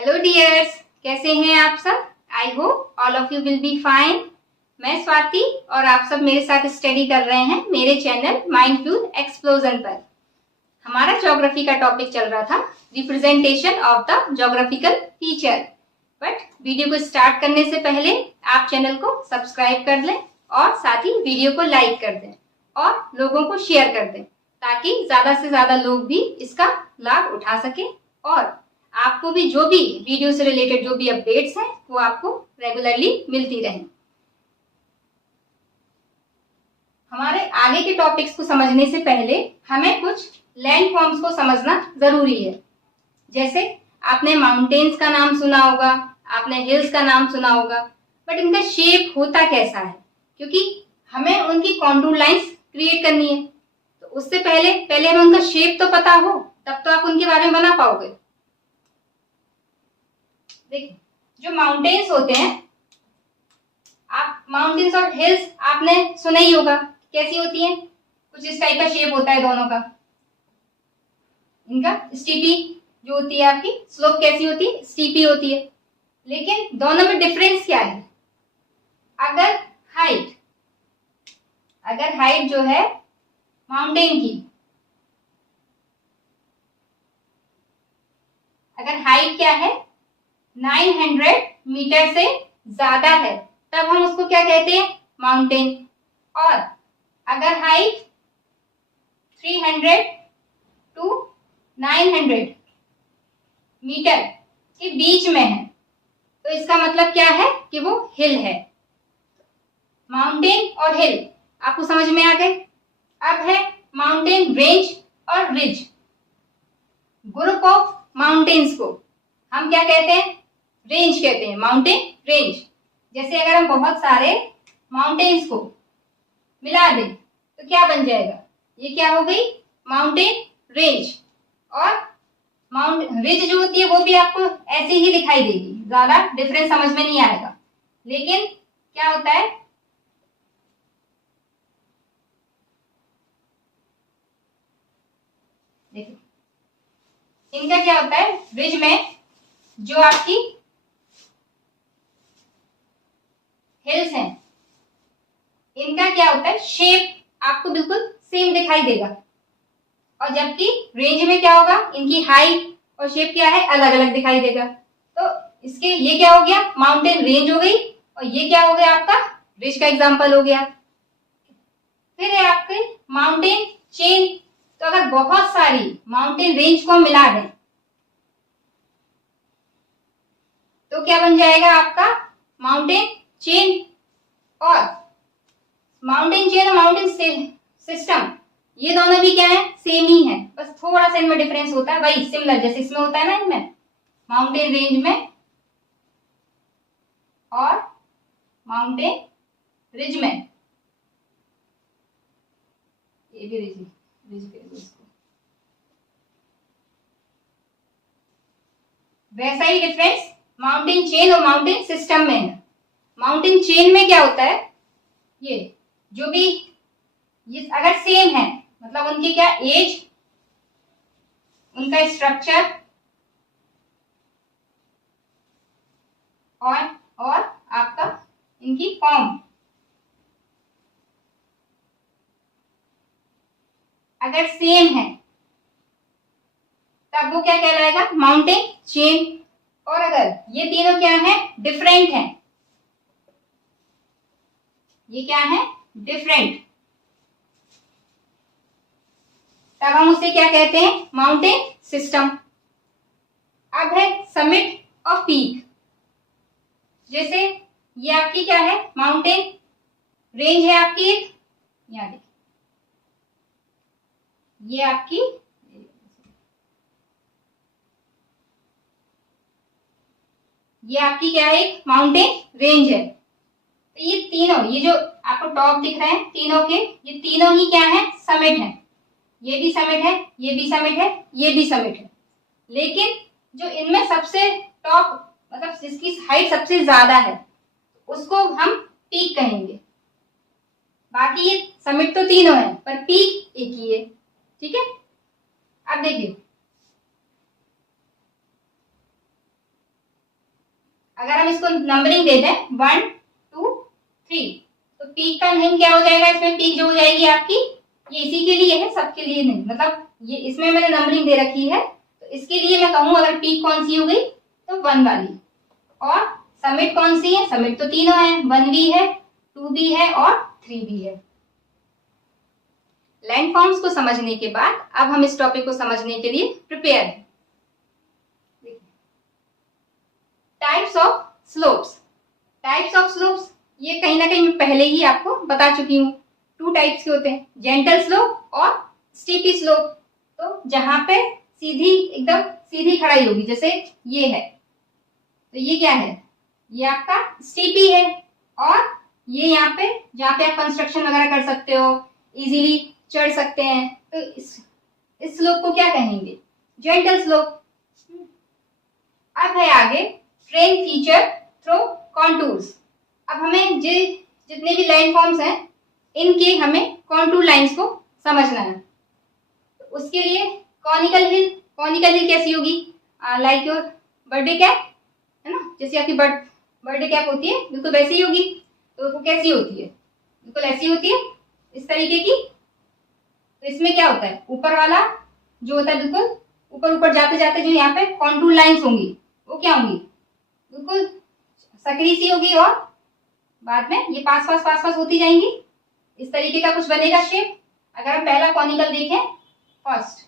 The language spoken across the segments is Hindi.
हेलो डियर्स, कैसे हैं आप सब। I hope all of you will be fine. मैं स्वाति और आप सब मेरे साथ स्टडी कर रहे हैं मेरे चैनल माइंडफ्यूल एक्सप्लोजन पर। हमारा ज्योग्राफी का टॉपिक चल रहा था representation of the geographical feature. But video को स्टार्ट करने से पहले आप चैनल को सब्सक्राइब कर लें और साथ ही वीडियो को लाइक कर दें और लोगों को शेयर कर दें ताकि ज्यादा से ज्यादा लोग भी इसका लाभ उठा सकें और आपको भी जो भी वीडियो से रिलेटेड जो भी अपडेट्स हैं वो आपको रेगुलरली मिलती रहें। हमारे आगे के टॉपिक्स को समझने से पहले हमें कुछ लैंड फॉर्म्स को समझना जरूरी है। जैसे आपने माउंटेन्स का नाम सुना होगा, आपने हिल्स का नाम सुना होगा, बट इनका शेप होता कैसा है, क्योंकि हमें उनकी कॉन्टूर लाइंस क्रिएट करनी है। तो उससे पहले हमें उनका शेप तो पता हो, तब तो आप उनके बारे में बना पाओगे। देखिए, जो माउंटेन्स होते हैं, आप माउंटेन्स और हिल्स आपने सुना ही होगा कैसी होती हैं। कुछ इस टाइप का शेप होता है दोनों का। इनका स्टीपी जो होती है, आपकी स्लोप कैसी होती है, स्टीपी होती है। लेकिन दोनों में डिफरेंस क्या है। अगर हाइट जो है माउंटेन की, अगर हाइट क्या है 900 मीटर से ज्यादा है, तब हम उसको क्या कहते हैं, माउंटेन। और अगर हाइट 300 टू 900 मीटर के बीच में है, तो इसका मतलब क्या है कि वो हिल है। माउंटेन और हिल आपको समझ में आ गए। अब है माउंटेन रेंज और रिज। ग्रुप ऑफ माउंटेन्स को हम क्या कहते हैं, रेंज कहते हैं, माउंटेन रेंज। जैसे अगर हम बहुत सारे माउंटेन्स को मिला दें तो क्या बन जाएगा, ये क्या हो गई, माउंटेन रेंज। और माउंटेन रिज जो होती है वो भी आपको ऐसे ही दिखाई देगी, ज्यादा डिफरेंस समझ में नहीं आएगा। लेकिन क्या होता है, देखिए इनका क्या होता है, रिज में जो आपकी हिल्स हैं, इनका क्या होता है, शेप आपको बिल्कुल सेम दिखाई देगा। और जबकि रेंज में क्या होगा, इनकी हाइट और शेप क्या है, अलग अलग दिखाई देगा। तो इसके ये क्या हो गया, माउंटेन रेंज हो गई, और ये क्या हो गया, आपका रिज का एग्जांपल हो गया। फिर है आपके माउंटेन चेन। तो अगर बहुत सारी माउंटेन रेंज को मिला दें तो क्या बन जाएगा आपका, माउंटेन चेन। और माउंटेन चेन और माउंटेन सिस्टम ये दोनों भी क्या है, सेम ही है, बस थोड़ा सा इनमें डिफरेंस होता है, वही सिमिलर जैसे इसमें होता है ना, इनमें माउंटेन रेंज में और माउंटेन रिज में, ये भी रिज इसको, वैसा ही डिफरेंस माउंटेन चेन और माउंटेन सिस्टम में है। माउंटेन चेन में क्या होता है, ये जो भी ये अगर सेम है, मतलब उनकी क्या एज, उनका स्ट्रक्चर और आपका इनकी फॉर्म अगर सेम है तब वो क्या कहलाएगा, माउंटेन चेन। और अगर ये तीनों क्या है, डिफरेंट है, ये क्या है, डिफरेंट, तब हम उसे क्या कहते हैं, माउंटेन सिस्टम। अब है समिट और पीक। जैसे ये आपकी क्या है, माउंटेन रेंज है आपकी एक, यहां देखिए ये आपकी, ये आपकी क्या है, एक माउंटेन रेंज है। तो ये तीनों, ये जो आपको टॉप दिख रहे हैं तीनों के, ये तीनों ही क्या है, समिट है। ये भी समिट है, ये भी समिट है, ये भी समिट है। लेकिन जो इनमें सबसे टॉप, मतलब जिसकी हाइट सबसे ज्यादा है, उसको हम पीक कहेंगे। बाकी ये समिट तो तीनों है पर पीक एक ही है। ठीक है, अब देखिए अगर हम इसको नंबरिंग दे दें 1 2 3, तो पीक का नेम क्या हो जाएगा, इसमें पीक जो हो जाएगी आपकी, ये इसी के लिए है, सबके लिए नहीं, मतलब ये इसमें मैंने नंबरिंग दे रखी है, तो इसके लिए मैं कहूँ अगर पीक कौन सी हो गई तो 1 वाली। और समिट कौन सी है, समिट तो तीनों है, 1 भी है, 2 भी है और 3 भी है। लैंडफॉर्म्स को समझने के बाद अब हम इस टॉपिक को समझने के लिए प्रिपेयर हैं। Types of slopes. Types of slopes ये कहीं ना कहीं मैं पहले ही आपको बता चुकी हूँ। 2 टाइप्स के होते हैं, जेंटल स्लोप और स्टीपी स्लोप। तो जहां पे सीधी एकदम सीधी खड़ाई होगी, जैसे ये है, तो ये क्या है, ये आपका स्टीपी है। और ये यहाँ पे जहाँ पे आप कंस्ट्रक्शन वगैरह कर सकते हो, इजीली चढ़ सकते हैं, तो इस स्लोप को क्या कहेंगे, जेंटल स्लोप। अब है आगे ट्रेन फीचर थ्रू कॉन्टूर्स। अब हमें जितने भी लाइन फॉर्म्स हैं इनके हमें कॉन्टूर लाइंस को समझना है। तो उसके लिए कॉनिकल हिल कैसी होगी, लाइक योर बर्थडे कैप है ना, जैसे आपकी बर्थडे कैप होती है बिल्कुल वैसी ही होगी। तो वो कैसी होती है, बिल्कुल ऐसी होती है, इस तरीके की। तो इसमें क्या होता है, ऊपर वाला जो होता है बिल्कुल ऊपर ऊपर जाते जाते जो यहाँ पे कॉन्टूर लाइंस होंगी वो क्या होंगी, बिल्कुल सकरी सी होगी, और बाद में ये पास होती जाएंगी। इस तरीके का कुछ बनेगा शेप। अगर हम पहला कॉनिकल देखें फर्स्ट,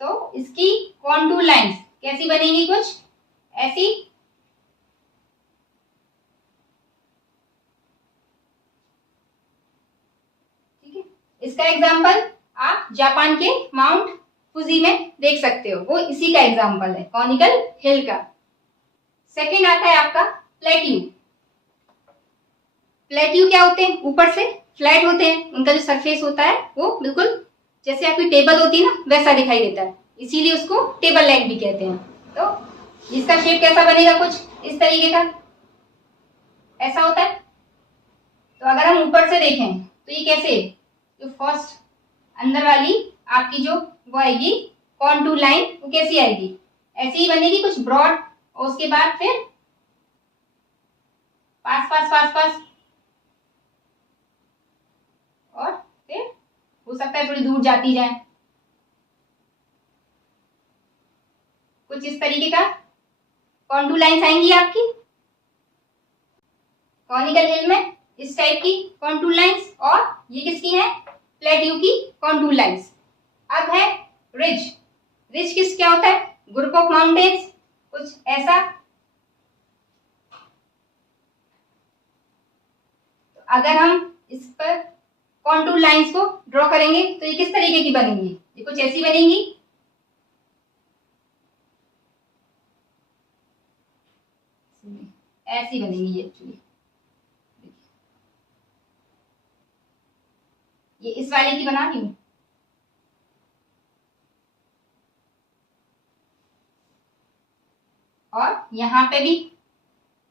तो इसकी कॉन्टूर लाइंस कैसी बनेगी, कुछ ऐसी। ठीक है, इसका एग्जांपल आप जापान के माउंट फुजी में देख सकते हो, वो इसी का एग्जांपल है, कॉनिकल हिल का। सेकंड आता है आपका प्लेट्यू। प्लेट्यू क्या होते हैं, ऊपर से फ्लैट होते हैं, उनका जो सरफेस होता है वो बिल्कुल जैसे आपकी टेबल होती है ना वैसा दिखाई देता है, इसीलिए उसको टेबल लाइक भी कहते हैं। तो इसका शेप कैसा बनेगा, कुछ इस तरीके का ऐसा होता है। तो अगर हम ऊपर से देखें तो ये कैसे, जो फर्स्ट अंदर वाली आपकी जो वो आएगी कॉन्टूर लाइन, वो कैसी आएगी, ऐसी ही बनेगी, कुछ ब्रॉड, और उसके बाद फिर पास और फिर हो सकता है थोड़ी दूर जाती जाए, कुछ इस तरीके का कॉन्टूर लाइंस आएंगी आपकी कॉनिकल हिल में, इस टाइप की कॉन्टूर लाइंस। और ये किसकी है, प्लेट्यू की कॉन्टूर लाइंस। अब है रिज। रिज किस क्या होता है, ग्रुप ऑफ माउंटेन्स, कुछ ऐसा। तो अगर हम इस पर कॉन्टूर लाइंस को ड्रॉ करेंगे तो ये किस तरीके की बनेंगी, ये कुछ ऐसी बनेंगी। ऐसी बनेंगी एक्चुअली, ये इस वाले की बना रही हूं। और यहाँ पे भी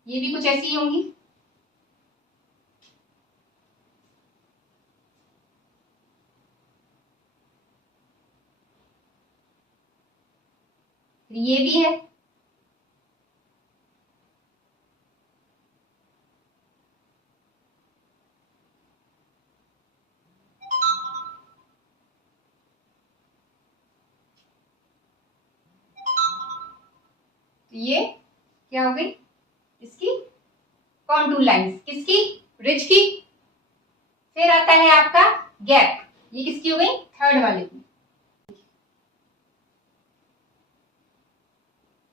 ये भी कुछ ऐसी ही होंगी। ये भी है, ये क्या हो गई, इसकी कॉन्टूर लाइंस, किसकी, रिज की। फिर आता है आपका गैप, ये किसकी हो गई, थर्ड वाले की।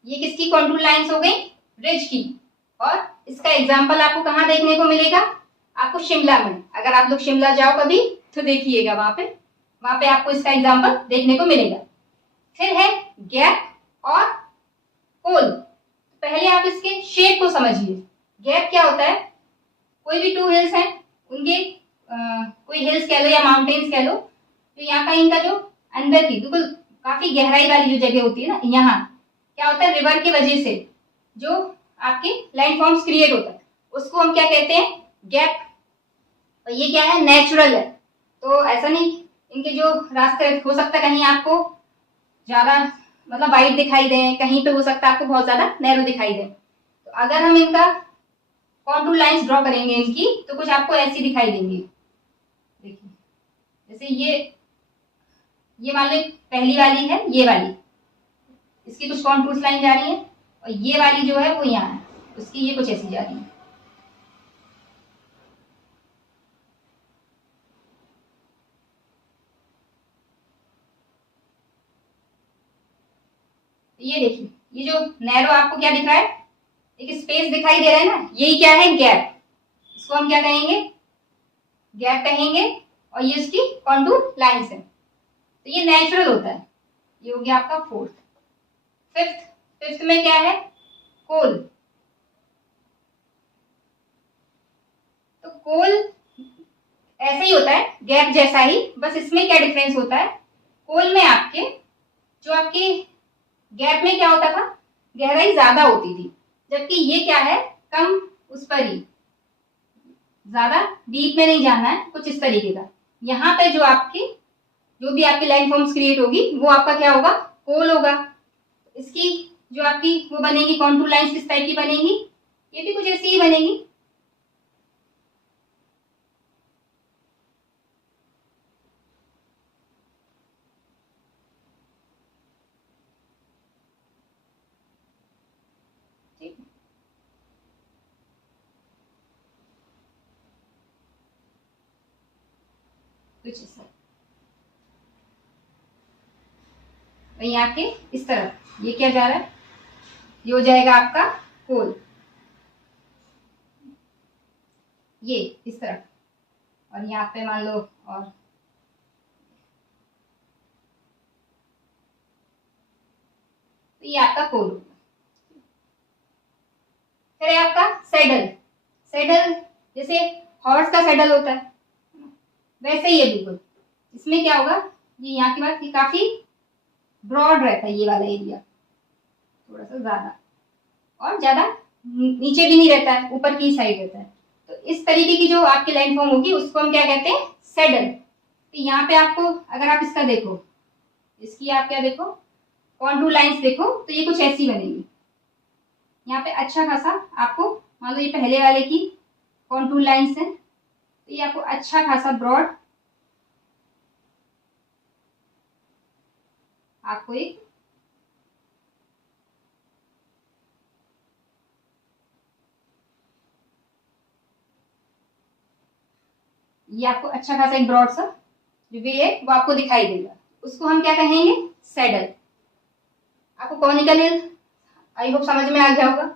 ये किसकी कॉन्टूर लाइंस हो गई, रिज की। और इसका एग्जांपल आपको कहाँ देखने को मिलेगा, आपको शिमला में, अगर आप लोग शिमला जाओ कभी तो देखिएगा, वहां पे आपको इसका एग्जांपल देखने को मिलेगा। फिर है गैप और कोल। पहले आप इसके शेप को समझिए। गैप क्या होता है, कोई भी 2 हिल्स हैं, उनके कोई हिल्स कह लो या माउंटेन्स कह लो, तो यहाँ का इनका जो अंदर की बिल्कुल काफी गहराई वाली जो जगह होती है ना, यहाँ क्या होता है, रिवर की वजह से जो आपके लैंडफॉर्म्स क्रिएट होता है उसको हम क्या कहते हैं, गैप। और ये क्या है, नेचुरल है, तो ऐसा नहीं, इनके जो रास्ते हो सकता है कहीं आपको ज्यादा मतलब वाइड दिखाई दें, कहीं पे हो सकता है आपको बहुत ज्यादा नैरो दिखाई दे। तो अगर हम इनका कॉन्टूर लाइंस ड्रॉ करेंगे इनकी, तो कुछ आपको ऐसी दिखाई देंगी। देखिए जैसे ये मान लो पहली वाली है, ये वाली, इसकी कुछ कॉन्टूर लाइन जा रही है, और ये वाली जो है वो यहाँ है, उसकी ये कुछ ऐसी जा रही है। ये देखिए, ये जो नैरो आपको क्या दिख रहा है, एक स्पेस दिखाई दे रहा है ना, यही क्या है, गैप। इसको हम क्या कहेंगे, गैप कहेंगे, और ये उसकी कॉन्टूर लाइंस है। तो ये नेचुरल होता है। ये हो गया आपका फोर्थ। फिफ्थ में क्या है, कोल। तो कोल ऐसे ही होता है, गैप जैसा ही, बस इसमें क्या डिफरेंस होता है, कोल में आपके जो आपकी गैप में क्या होता था, गहराई ज्यादा होती थी, जबकि ये क्या है, कम उस पर ही, ज्यादा डीप में नहीं जाना है, कुछ इस तरीके का। यहाँ पे जो भी आपकी लाइन फॉर्म्स क्रिएट होगी वो आपका क्या होगा, कोल होगा। इसकी जो आपकी वो बनेगी कॉन्टूर लाइंस किस टाइप की बनेगी, ये भी कुछ ऐसी ही बनेगी। कुछ ऐसा वही आके इस तरफ ये क्या जा रहा है, ये हो जाएगा आपका कोल, ये इस तरफ, और यहाँ पे मान लो, और तो ये आपका कोल होगा। फिर आपका सेडल। सेडल जैसे हॉर्स का सेडल होता है वैसे ही है बिल्कुल। इसमें क्या होगा, ये यहाँ की बात, ये काफी ब्रॉड रहता है, ये वाला एरिया थोड़ा सा ज्यादा, और ज्यादा नीचे भी नहीं रहता है, ऊपर की साइड रहता है। तो इस तरीके की जो आपकी लाइन फॉर्म होगी उसको हम क्या कहते हैं, सेडल। तो यहाँ पे आपको अगर आप इसका देखो, इसकी आप क्या देखो, कॉन्टूर लाइंस देखो, तो ये कुछ ऐसी बनेगी। यहाँ पे अच्छा खासा आपको, मान लो ये पहले वाले की कॉन्टूर लाइंस है, तो ये आपको अच्छा खासा ब्रॉड आपको एक ये आपको अच्छा खासा एक ब्रॉड सा जो वे है वो आपको दिखाई देगा, उसको हम क्या कहेंगे, सैडल। आपको कॉनिकल हिल आई होप समझ में आ गया होगा।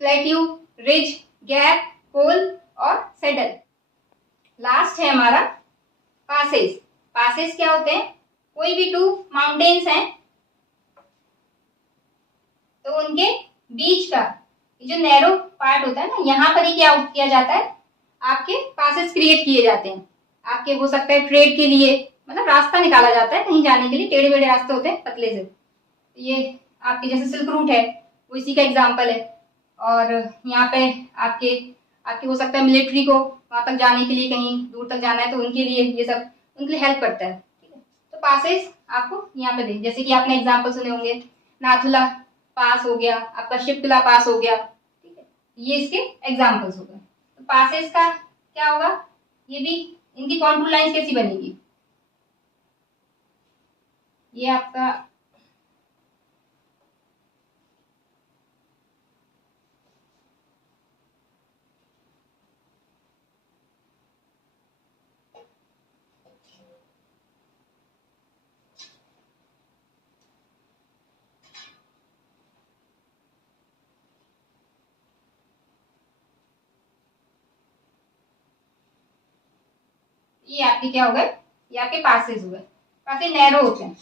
प्लेट्यू, रिज, गैप, कोल और सैडल। लास्ट है हमारा पासेस। पासेस क्या होते हैं, कोई भी टू माउंटेन्स हैं तो उनके बीच का जो नैरो पार्ट होता है ना, यहाँ पर ही क्या किया जाता है, आपके पासेस क्रिएट किए जाते हैं। आपके हो सकता है ट्रेड के लिए, मतलब रास्ता निकाला जाता है कहीं जाने के लिए, टेढ़े मेढ़े रास्ते होते हैं पतले से। ये आपके जैसे सिल्क रूट है वो इसी का एग्जाम्पल है। और यहाँ पे आपके आपके हो सकता है मिलिट्री को वहां तक जाने के लिए, कहीं दूर तक जाना है तो उनके लिए ये सब उनके लिए हेल्प करता है। ठीक है, तो पासेस आपको यहाँ पे दें, जैसे कि आपने एग्जाम्पल सुने होंगे, नाथुला पास हो गया, आपका शिप्ला पास हो गया। ठीक है, ये इसके एग्जाम्पल्स हो गए। तो पासेस का क्या होगा, ये भी इनकी कॉन्टूर लाइंस कैसी बनेगी, ये आपका ये आपके क्या हो गए, ये आपके पासेस हो गए, काफी नैरो होते हैं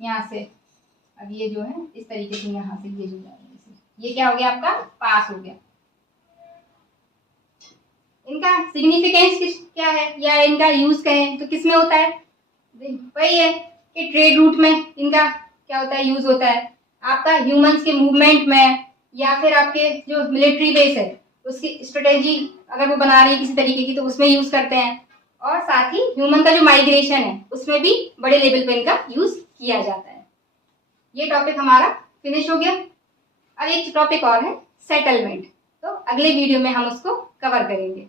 यहाँ से। अब ये जो है इस तरीके से यहाँ से ये जो जा रहा है, ये क्या हो गया, आपका पास हो गया। इनका सिग्निफिकेंस क्या है या इनका यूज कहें तो किसमें होता है, वही है कि ट्रेड रूट में इनका क्या होता है, यूज होता है। आपका ह्यूमंस के मूवमेंट में, या फिर आपके जो मिलिट्री बेस है उसकी स्ट्रेटेजी अगर वो बना रही है किसी तरीके की तो उसमें यूज करते हैं। और साथ ही ह्यूमन का जो माइग्रेशन है उसमें भी बड़े लेवल पे इनका यूज किया जाता है। ये टॉपिक हमारा फिनिश हो गया। अब एक टॉपिक और है सेटलमेंट, तो अगले वीडियो में हम उसको कवर करेंगे।